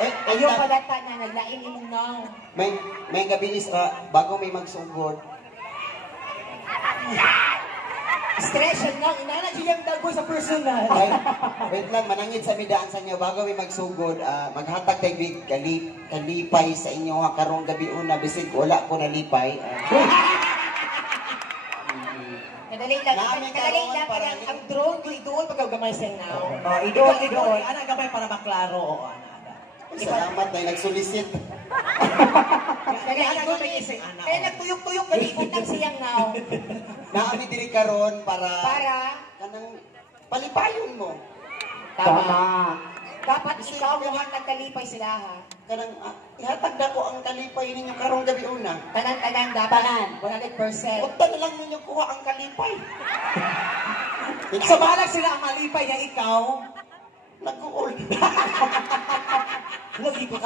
Ayaw palata na, naglaing imong now. May gabilis bago may magsugod. Stress yan lang, inana yung dagoy sa personal. Ay, wait lang, manangit sa midaan sa inyo, bago may magsugod, maghatag tayo kalipay sa inyo karong gabi una, bisig wala po nalipay. Kadali lang, parang ang drone ko idoon pagkagamay sa now. Idoon. Ana gamay para maklaro o ana. Salamat na nagsulisit. Kaya nagtuyok-tuyok na ikot siyang now. Naami diri karon para kanang palipayon mo. Tama. Dapat ikaw yung nagkalipay sila ha. Kanang ihatag na ko ang kalipay ninyo karong gabi una. Tanan dapat. 100%. Unta na lang ninyo kuha ang kalipay. Sa balag sila ang malipay na ikaw. Nag-uol. Lagi ko